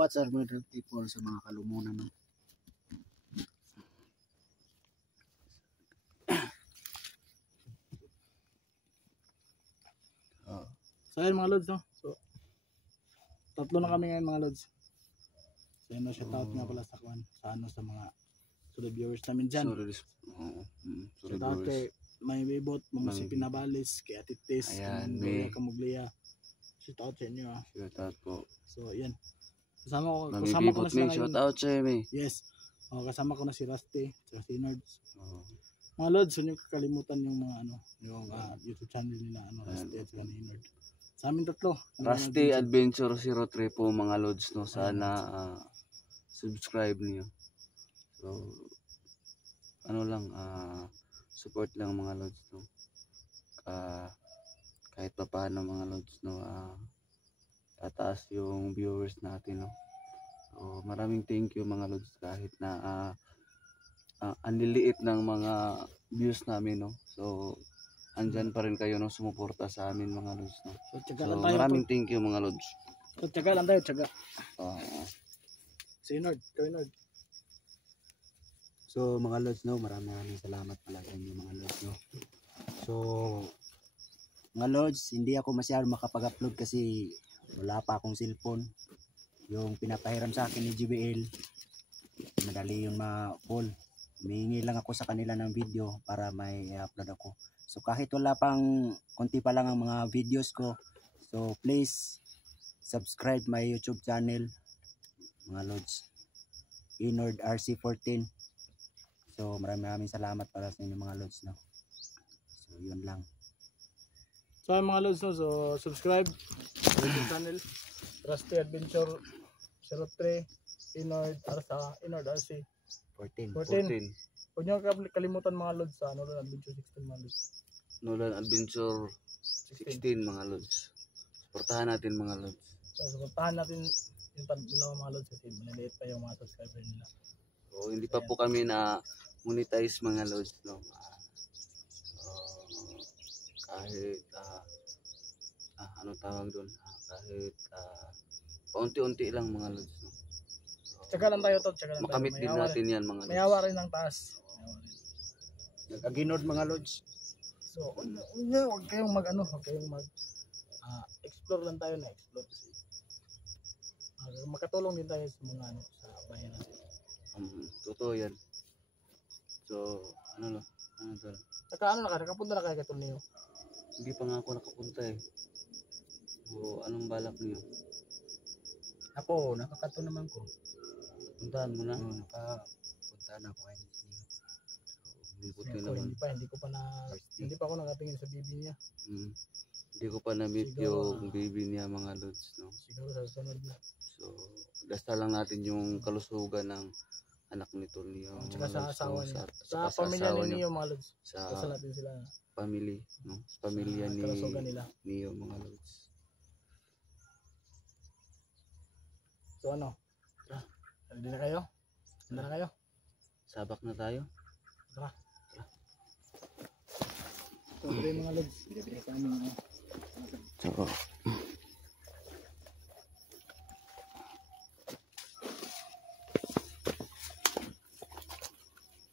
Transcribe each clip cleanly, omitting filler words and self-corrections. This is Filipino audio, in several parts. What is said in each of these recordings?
What's our middle people sa mga kalumunan, no? So ayun mga lods, no? So tatlo na kami ngayon mga lods. So yun, shout out nga pala sa kwan, sa ano, sa mga solid viewers namin dyan. Shout out kay May Bibot, mga si Pinabalis, kay Ate Tis, kay Gloria Camuglia. Shout out sa inyo, ha. Shout out po. So yan. Kasama ko na sila ngayon. Shout out sa inyo. Yes. Kasama ko na si Rusty, sa si Nerds. Mga lods, hindi ko kakalimutan yung mga ano, yung YouTube channel nila, ano, Rusty at saka ni Nerd. Sa amin tatlo. Rusty Adventure 03 po mga lods, no. Sana subscribe niyo. So ano lang, support lang mga lods, no. Kahit pa paano mga lods, no, tataas yung viewers natin, no. So maraming thank you mga lods, kahit na ang liliit ng mga views namin, no. So andyan pa rin kayo, no, sumuporta sa amin mga lods, no. So maraming thank you mga lods. So tsaga lang tayo, tsaga. Si Nerd, kawin Nerd. So mga lods, no, maraming salamat pala sa inyo mga lods, no. So mga lods, hindi ako masyado makapag-upload kasi wala pa akong cellphone. Yung pinapahiram sa akin ni JBL, madali yung ma-call. Humihingi lang ako sa kanila ng video para may i-upload ako. So kahit wala pang konti pa lang ang mga videos ko, so please subscribe my YouTube channel mga lods, Inord RC14. So maraming salamat para sa inyo mga lods, no. So yun lang. So mga lods, no, so subscribe sa YouTube channel Rusty Adventure 03 Inord RC 14. Huwag nyo kalimutan mga lods sa Nolan Adventure 16 mga lods. Nolan Adventure 16 mga lods. Suportahan natin mga lods. So suportahan natin yung dalawa mga lods kasi maliliit pa yung mga subscriber nila. So hindi pa po kami na monetize mga lods, no. Kahit ano tawag doon, kahit paunti-unti lang mga lods, no. Tsaga lang tayo to, tsaga lang makamit tayo. Din natin yan mga lods. May awa rin ng taas. Nag-aginod mga lods. So huwag kayong huwag kayong explore lang tayo na explore. Makatulong din tayo sa mga ano, sa bayan natin. Totoo yan. So ano to? Nakapunta na kayo kay Tonio? Hindi pa nga ako nakapunta eh. So anong balak niyo? Ako, nakakato naman ko. Puntahan mo na? Nakapunta na ako ngayon. Hindi pa ako nakatingin sa baby niya. Hindi ko pa na-meet yung baby niya mga lods, no. Siguro sa sunod na. So dasal lang natin yung kalusugan ng anak ni Tonio. Tsaka sa asawa niya. Sa pamilya ni Neo mga lods. Dasal natin sila. Family, no. Pamilya ni Neo mga lods. So ano? Ready na kayo? Handa na kayo? Sabak na tayo? Tara. So mga lods. Bili-bili sa amin. So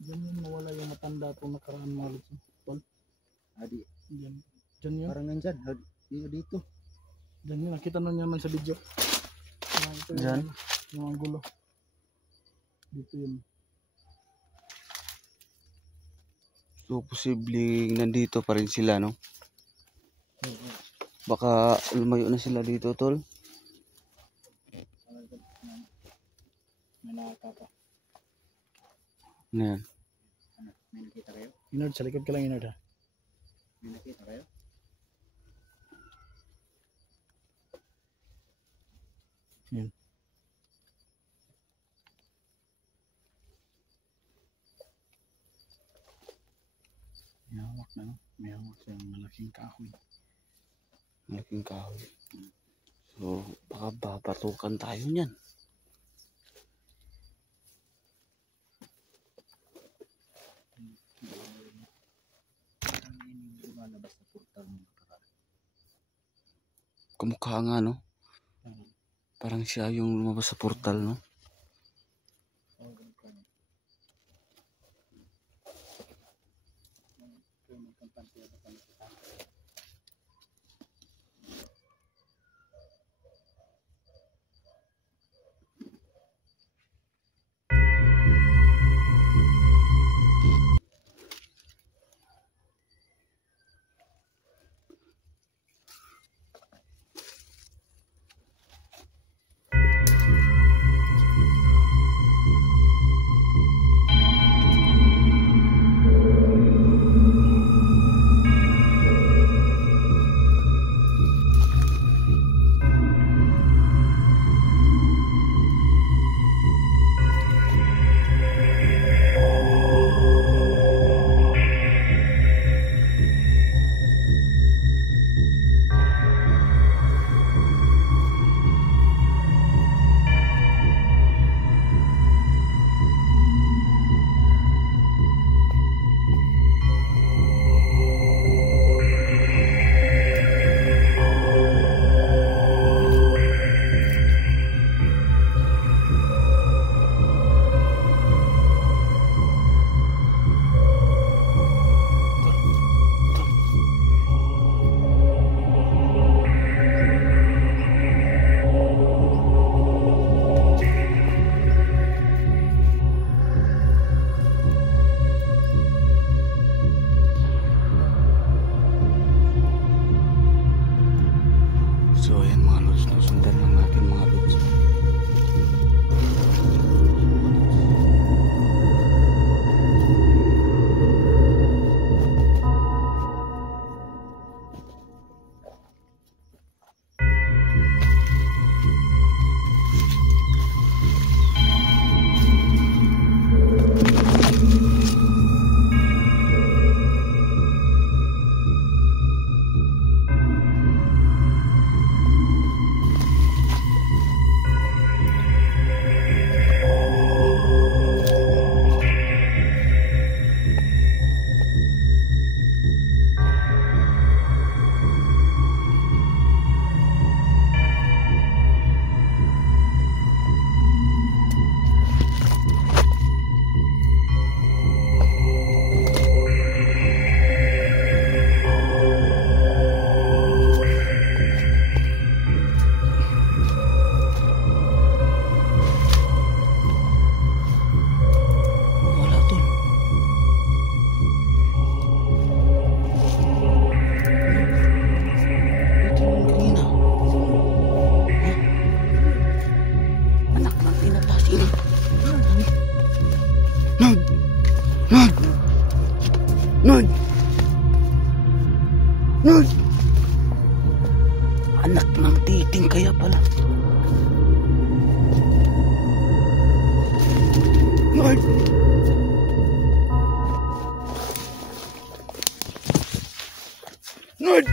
diyan yung nawala yung matanda itong nakaraan mga lods. Paul? Diyan yun. Parang nandyan. Dito. Diyan yun. Nakita nyo naman sa video. Diyan? Yung ang gulo. Dito yun. So posibleng nandito pa rin sila, no? Baka lumayo na sila dito, tol. May nakakapa. Ayan. May nakita kayo? Inord, sa likod ka lang Inord, ha? May nakita kayo? Yan. May hawak na, no? May hawak siyang malaking kahoy. Malaking kahoy. So baka babatukan tayo niyan. Kumukha nga, no? Parang siya yung lumabas sa portal, no? So ayan mga lods, no? Sundan lang natin mga lods. Wala tol. Ito yung kanina. Ha? Anak ng tinatas ini. Nod! Nod! Nod! Nod! Anak ng titing kaya pala. Nod! Nod!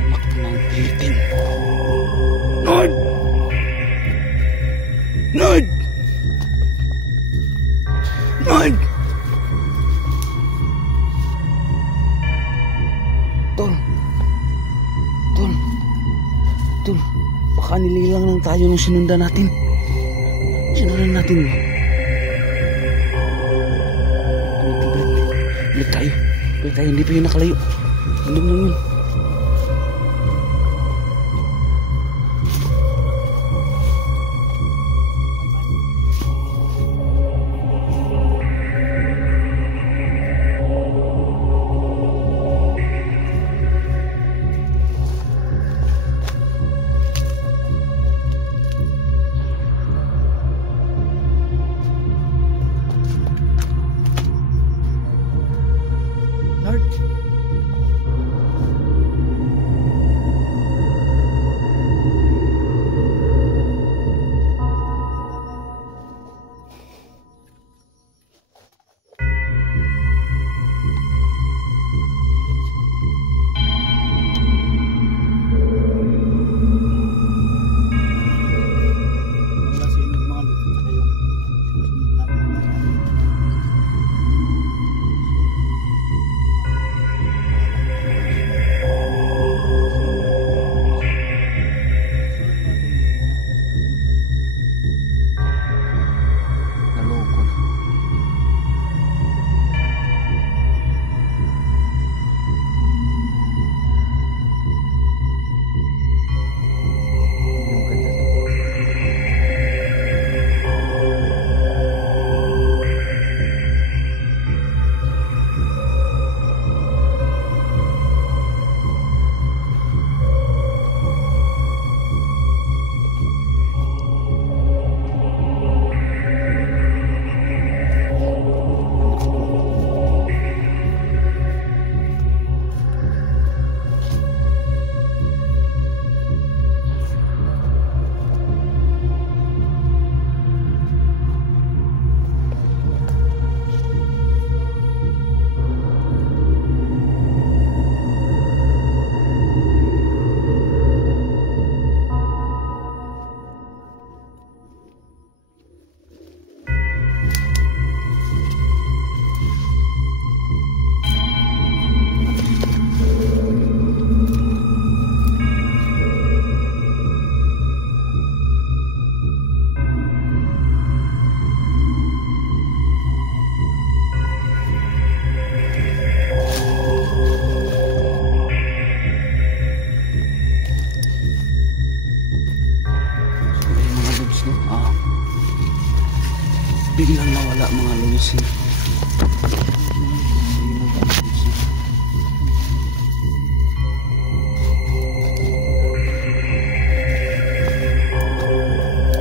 Anak ng titing. Nod! Nod! Nod! Tol. Tol. Tol. Baka nililang lang tayo nung sinundan natin. Sinundan natin. Balik tayo. Balik tayo. Hindi pa yun nakalayo. Andun lang yun. Lord. biglang nawala mga lods.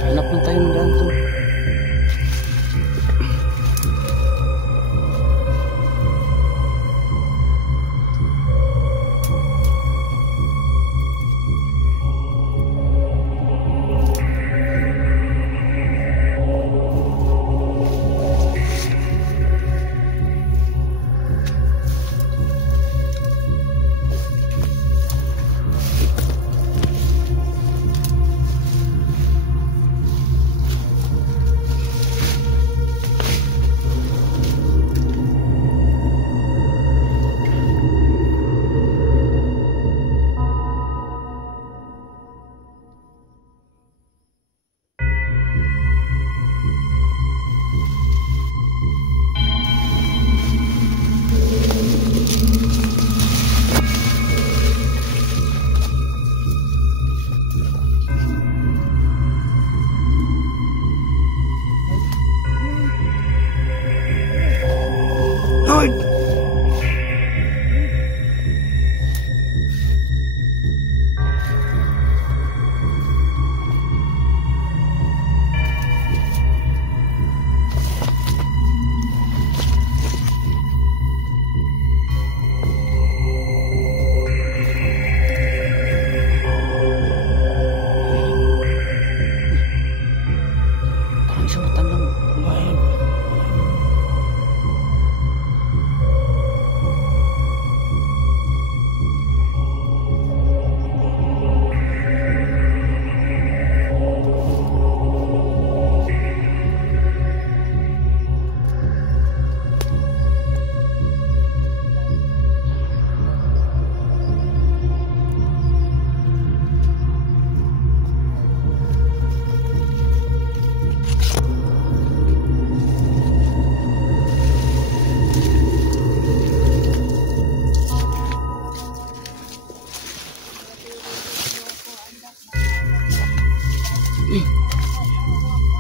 Hanap na tayo ng daan to.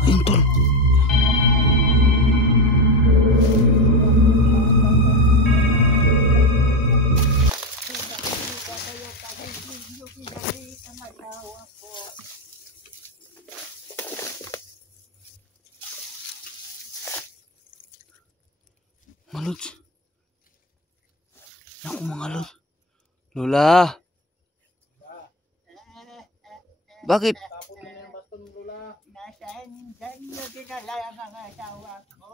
Ayun tol. Mga lods. Naku mga lods. Lola. Bakit? Nasaan nyo dinala ang mga asawa ko?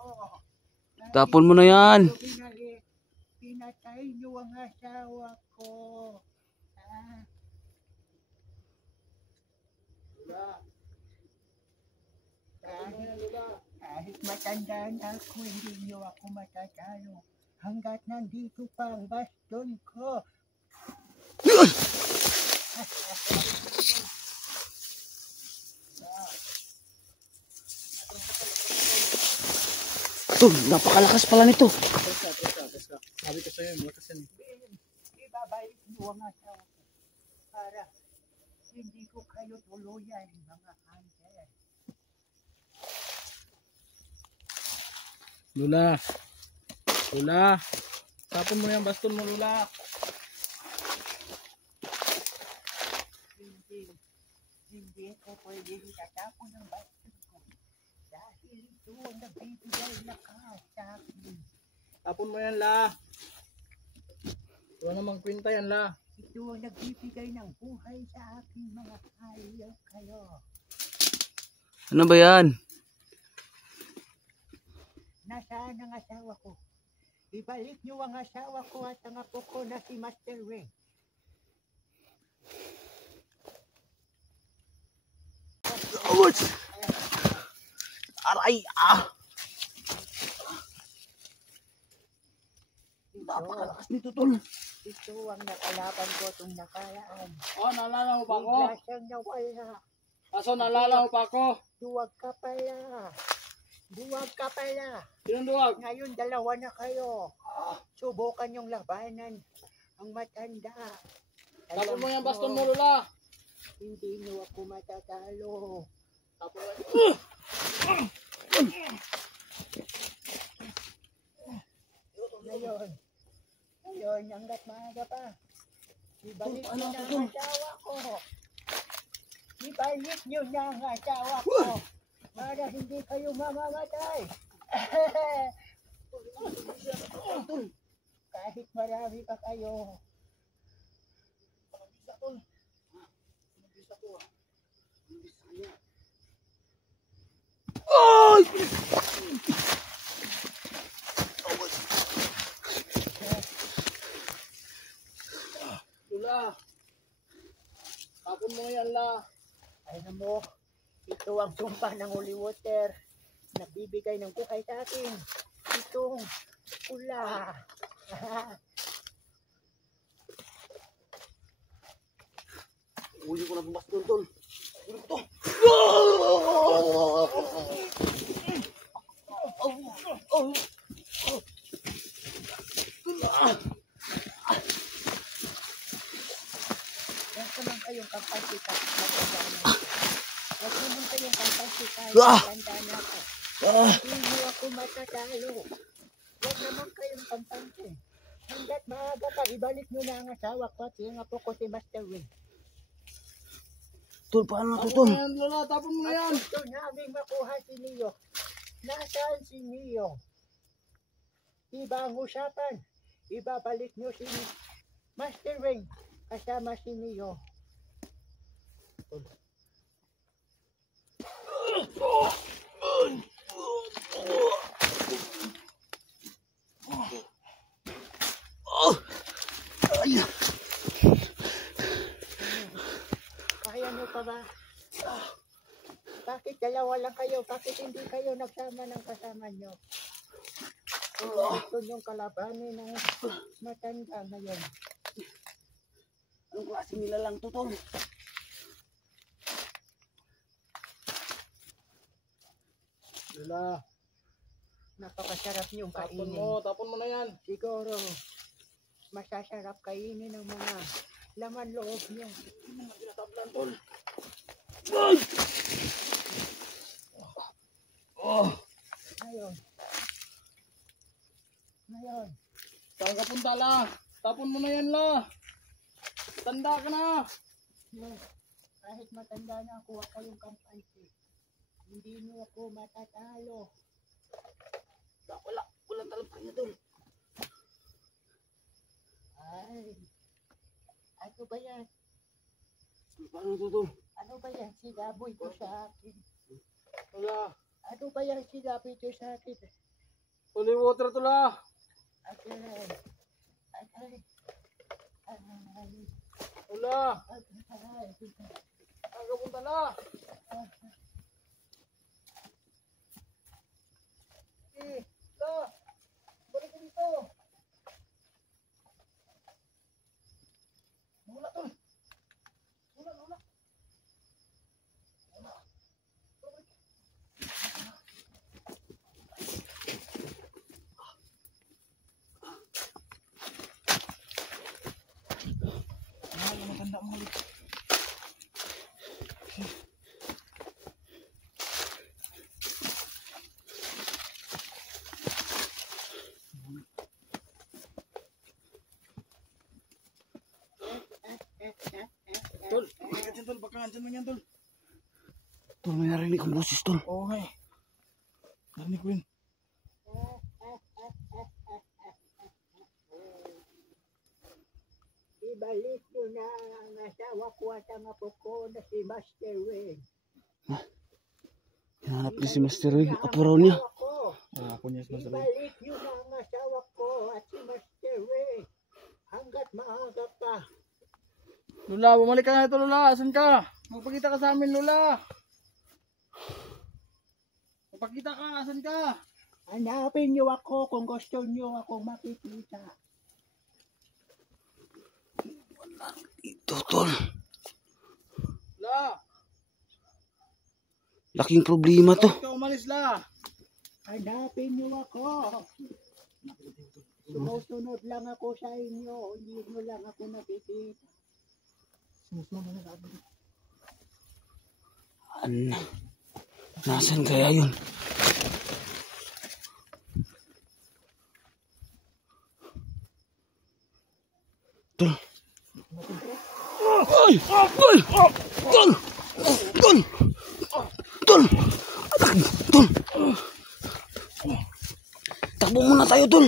Tapon mo na yan. Pinatay nyo ang asawa ko. Kahit matanda na ako, hindi nyo ako matatalo. Hanggat nandito pa ang baston ko. Tol, napakalakas pala nito. Sabi ko sa'yo, malakas yan. Ibabalik nyo ang asawa ko para hindi ko kayo tuluyan, mga hunter. Lula. Lula. Tapon mo yung baston mo, Lula. Hindi ko pwede itatapon ng baston ko dahil ito ang nagbibigay lakas sa akin. Tapon mo yan, La. Ito namang kwinta yan, La. Ito ang nagbibigay ng buhay sa akin, mga hayop kayo. Ano ba yan? Nasaan ang asawa ko? Ibalik niyo ang asawa ko at ang apo ko na si Master Ring. Aray! Napakalakas nito, tol. Ito ang nakalaban ko itong nakaraan. Oh, naalala mo pa ako? Bigla siyang nawala. Kaso naalala mo pa ako? Duwag ka pala. Duwag ka pala. Sinong duwag? Ngayon dalawa na kayo. Subukan yung labanan ang matanda. Tapon mo yung baston mo, Lula. Hindi niyo ako matatalo. Tapon mo. yun hanggat maaga pa. Ibalik nyo na ang asawa ko. Ibalik nyo na ang asawa ko. Para hindi kayo mamamatay. Kahit marami pa kayo. Lula, tapon mo yan la. Alam mo, ito ang sumpa ng holy water. Nagbibigay ng buhay sa akin. Itong pula. Uli ko na bumas doon, tol. Uli ko to. Huwag naman kayong kampasikat. Huwag naman kayong kampasikat. Tanda na ako. Hindi mo ako matatalo. Huwag naman kayong kampante. Hanggat maaga pa, ibalik nyo na ang asawa ko at yung apo ko si Master Wing. Tol, paano to, Tapon tol? mo yan, Lula. Tapon mo yan. At gusto namin makuha si Neo. Nasaan si Neo? Iba ang usapan. Ibabalik nyo si Master Wing kasama si Neo. Kaya nyo pa ba? Bakit dalawa lang kayo? Bakit hindi kayo nagsama ng kasama nyo? Gusto nyong kalabanin ng matanda ngayon. Anong klase nila lang to, tol? Lula, Napakasarap nyong tapon kainin. tapon mo na yan. Siguro, masasarap kainin ng mga laman loob nyo. Tinatablan, tol. Ngayon, Saan ka punta, la? Tapon mo na yan, la. Tanda ka na. kahit matanda na ako, huwag kayong kampante. Hindi nyo ako matatalo. Walang talapay na, tol. Ay, ano ba yan? Paano to, tol? Ano ba yan? Sinaboy ko sa akin. Lula, Ano ba yan? Sinaboy ko sa akin. holy water to, la. Agay. Agay. Agay. Lula, Agay. saan ka punta, la? La, balik ka dito. Lula, tol. Lula. Matanda mo ulit. Tol, baka dyan, tol. Baka dyan mo yan, tol. Tol, may narinig ang boses, tol. Oo nga eh. Narinig ko yun. Ibalik nyo na ang asawa ko at ang apo ko na si Master Wing. Hinahanap niya si Master Wing. Apo raw niya. Ako niya sa sarili. Ibalik nyo na ang asawa ko at si Master Wing. Hanggat maaga pa. Lula, bumalik ka na ito, Lula. Asan ka? Magpakita ka sa amin, Lula. Magpakita ka, asan ka? Hanapin nyo ako kung gusto nyo akong makikita. Ito, tol. La, Laking problema to. bakit ka umalis, La? Hanapin nyo ako. Sumusunod lang ako sa inyo. Hindi nyo lang ako nakikita. Nasaan kaya yun? Ay! Ay! Tol! Tol! Tol! Tol! Takbo muna tayo, Tol.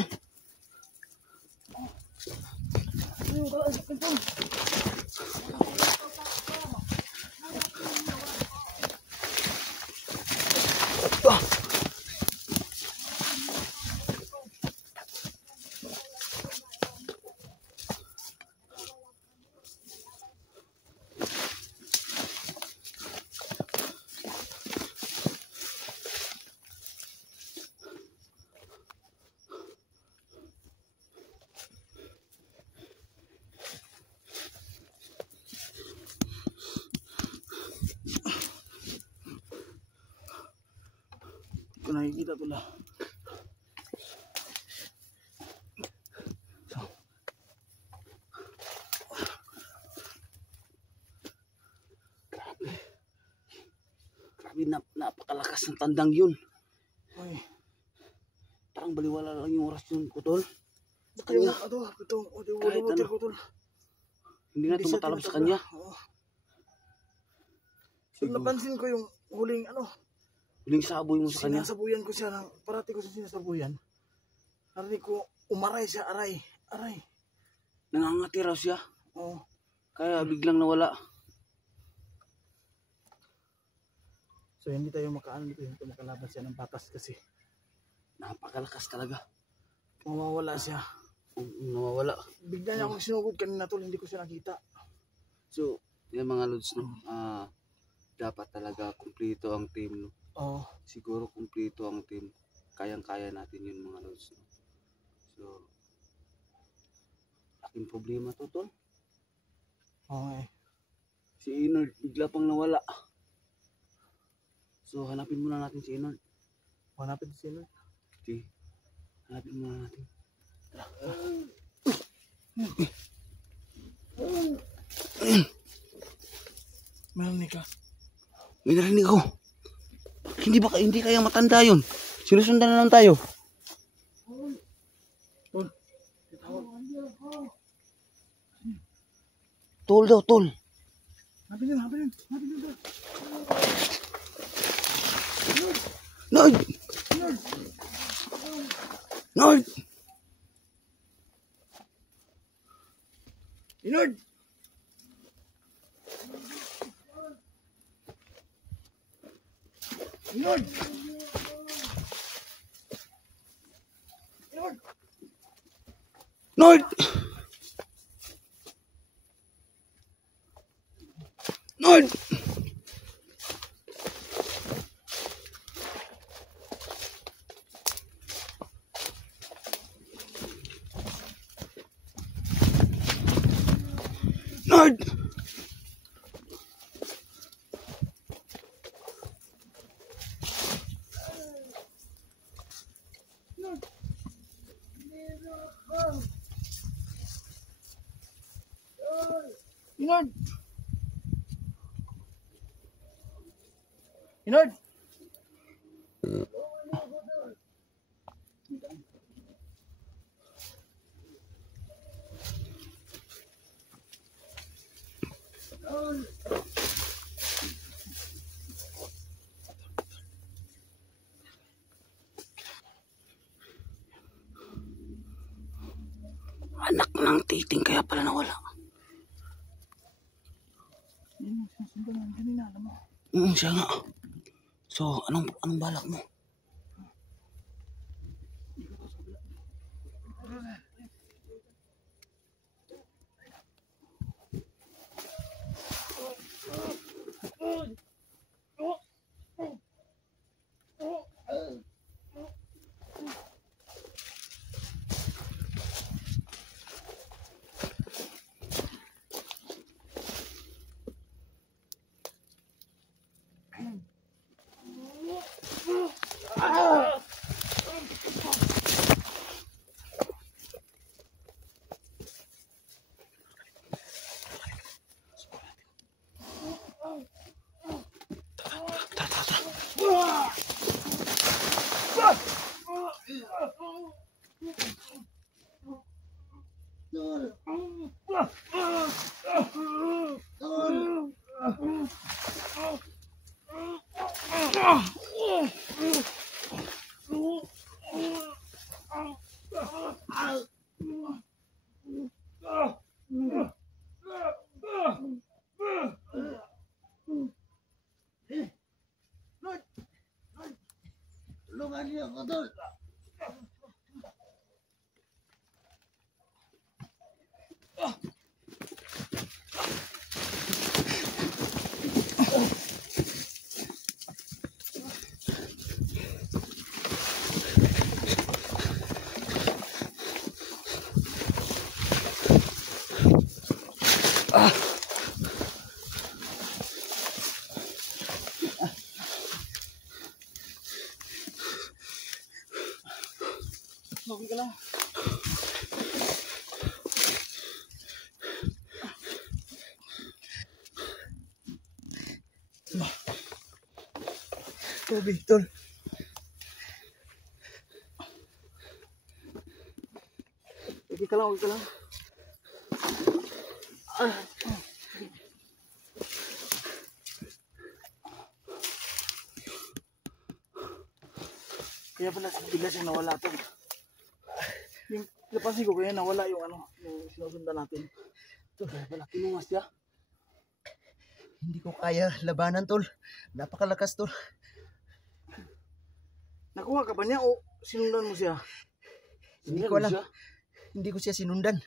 Kung nakikita Tol. Grabe, napakalakas ng tandang yun. Ay, Parang baliwala lang yung oras yun ko, Tol. Sa yung kanya. itong Kahit water ano. ko Tol. Hindi na Hindi siya tumatalab sa tinatabla. kanya. Oo. So, napansin ko yung huling Huling saboy mo sa kanya. sinasabuyan ko siya parati ko siya sinasabuyan. Narinig ko, umaray siya, aray. Nangangati raw siya. Oo. Kaya biglang nawala. So, hindi tayo makaano dito, hindi tayo makalaban siya ng batas kasi Napakalakas talaga. mawawala siya. Nawawala. Bigla niya akong sinugod kanina Tol, hindi ko siya nakita. So, yan mga lods, no? Dapat talaga kumpleto ang team, no? Oo. Siguro kumpleto ang team. Kayang-kaya natin yun mga lods, no? So, laking problema to, Tol. Okay. Si Inord, bigla pang nawala. So, hanapin muna natin si Inord. Hanapin sila. Sige, hanapin muna natin. Meron ka. May narinig ako. Hindi kaya matanda yun. Sinusundan na lang tayo. Tol. Tol daw, Tol. Hanapin yun. Nord! Nord! Inord! Inord! Nord! Nord! Nord! Inord! Inord! Anak ng titing kaya pala nawala. Yun yung sinusundan namin kanina, alam mo. Siya nga. So, anong balak mo? Okay ka lang. Tubig, tol. Okay ka lang, okay ka lang. Kaya pala bigla siya nawala to. Yung napansin ko kaya nawala yung ano, yung sinusundan natin. Ito, kaya pala kinumas siya. Hindi ko kaya labanan, tol. Napakalakas, tol. Nakuha ka ba niya o sinundan mo siya? Hindi ko alam. Hindi ko siya sinundan.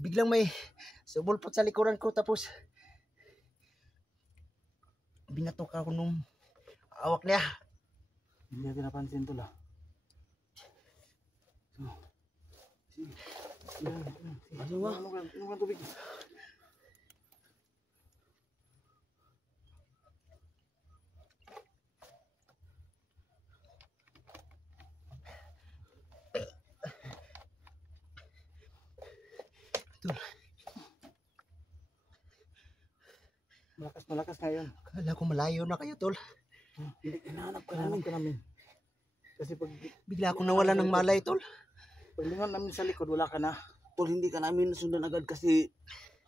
Biglang may subulpot sa likuran ko tapos binatok ako nung awak niya. Hindi natin napansin to lah. Ano ba? Ano ka tubig? Tol, Malakas ngayon. kala ko malayo na kayo, tol. Hindi, hinahanap ka namin. Kasi pag Bigla akong nawala ng malay, tol. paglingon namin sa likod, wala ka na. Tol, hindi ka namin nasundan agad kasi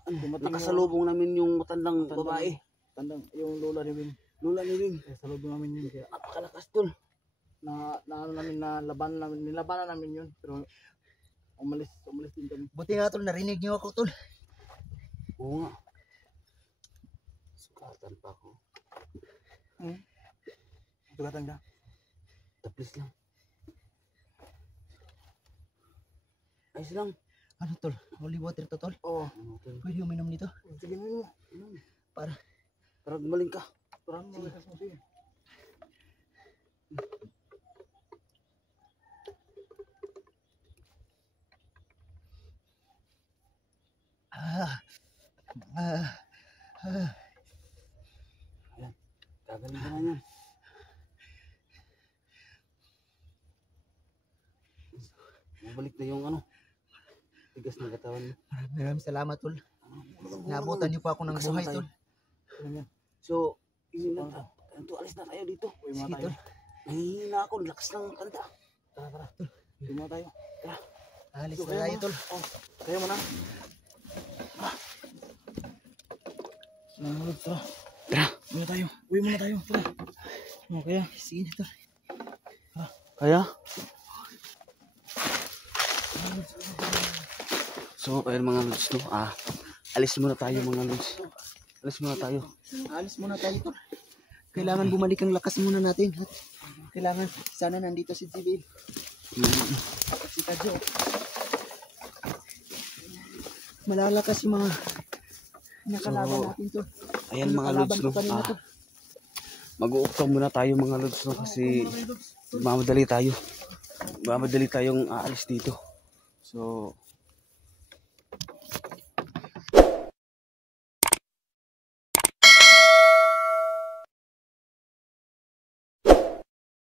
Dumating nakasalubong namin yung matandang babae. Tandang yung lola ni Win. Lula ni Wing. Kaya salubong namin yun. Kaya Napakalakas, tol. ano namin, nilabanan namin yun. Pero umalis din kami. Buti nga, tol, narinig niyo ako, tol. Oo nga. Sukatan pa ako. Sugatan ka. Tapos lang. Ayos lang. Ano, tol? Holy water to, tol. Oo. Pwede uminom nito? Sige mo. Para gumaling ka. Parang malakas mo siya. Gagaling ka na yan. Mabalik na yung ano. Tigas ng katawan mo. Maraming salamat, tol. Nabutan niyo pa ako ng buhay, tol. So, yun lang. Alis na tayo dito. Uwi mo Sige, tayo. tol. Nahihina ako. Lakas ng kanta. Tara. Uwi mo tayo. Alis So, na tayo, tol. Kaya mo na. Nanulog to. Tara. Uwi muna tayo. Tara. Kaya. Sige na, tol. Kaya? So, ayun mga lods, no? Alis muna tayo mga lods. Alis muna tayo. Alis muna tayo, tol. Kailangan bumalik ang lakas muna natin. At kailangan, sana nandito si Jibil. Si Kadyo. Malalakas yung mga nakalaban So, natin, tol. Ayan mga lods, no? Mag-uuktaw muna tayo mga lods, no? Kasi mamadali tayo. Mamadali tayong aalis dito. So,